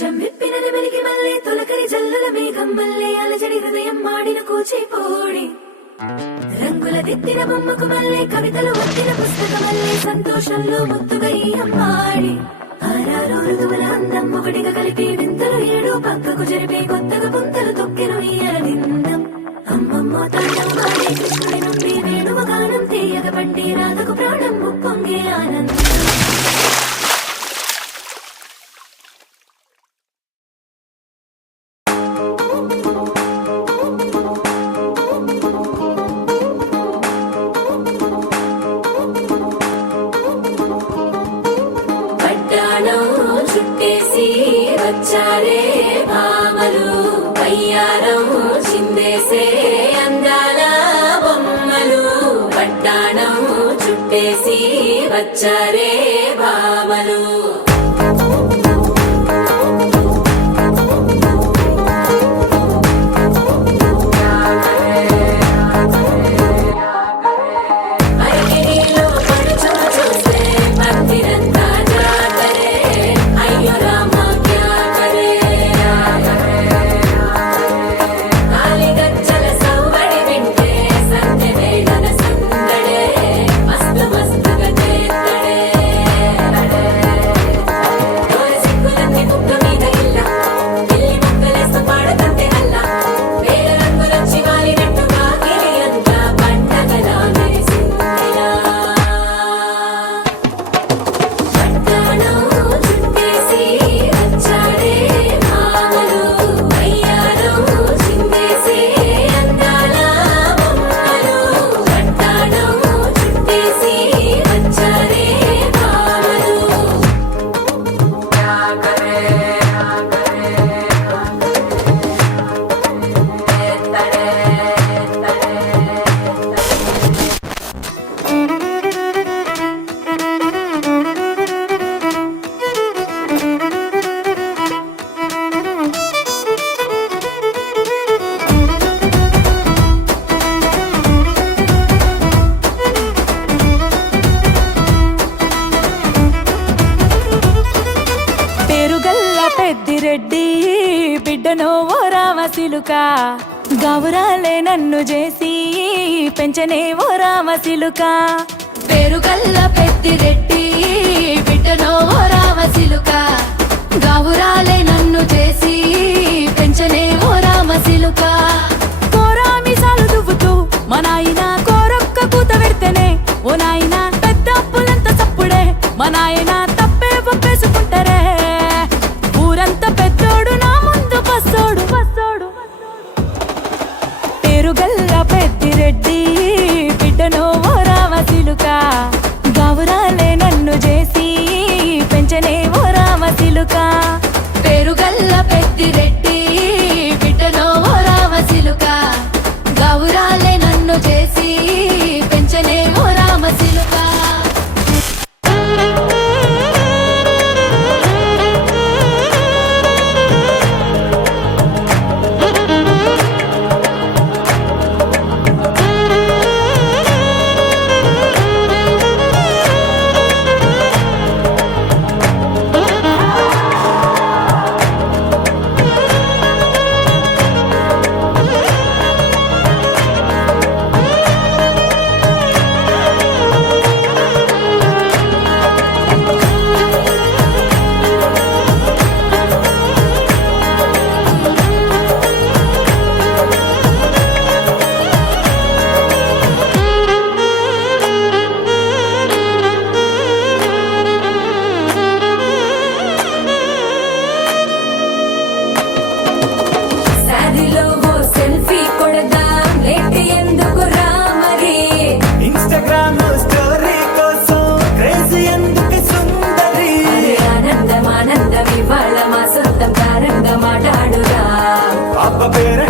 కొంచెం విప్పిన వెలిగి మల్లే తొలకరి జల్లుల మేఘం మల్లే అలజడి హృదయం మాడిన కూచిపోడి రంగుల దిద్దిన బొమ్మకు మల్లే కవితలు వత్తిన పుస్తకం మల్లే సంతోషంలో ముద్దుగా ఈ అమ్మాడి ఆరారు ఋతువుల అందం ఒకటిగా కలిపి వింతలు ఏడు పక్కకు జరిపే కొత్తగా పుంతలు తొక్కెను ఈ అరవిందం అమ్మమ్మో తాండం వాడే కృష్ణుడి నుండి వేణువ గానం తీయగ పండి రాధకు ప్రాణం ఉప్పొంగే ఆనందం. చుట్టేసి వచ్చారే భామలు వయ్యారం చిందేసే అందాల బొమ్మలు పట్టాణం చుట్టేసి వచ్చారే భామలు. రెడ్డి బిడ్డనో ఓ రామసిలుక గౌరాలే నన్ను చేసి పెంచనే ఓ రామసిలుక పేరుగల్ల పెద్దిరెడ్డి బిడ్డనో ఓ రామసిలుక గౌరాలే నన్ను చేసి పెంచనే ఓ రామసిలుక కోరామిసాలు దువ్వుతూ మా నాయన కోరొక్క కూత పెడితేనే ఓ నాయన పెద్ద అప్పులంత చప్పుడే మా నాయన తప్పే ఒప్పేసుకుంటారే ఊరంత పెద్దోడు నా ముందు పස්සోడు పేరుగల్ల పెద్దిరెడ్డి బిడ్డనో ఓ రామసిలుక గౌరాలే నన్ను చేసి పెంచనే ఓ రామసిలుక పేరుగల్ల పెద్దిరెడ్డి బిడ్డనో ఓ రామసిలుక గౌరాలే నన్ను చేసి పెంచనే ఓ రామసిలుక. పేరే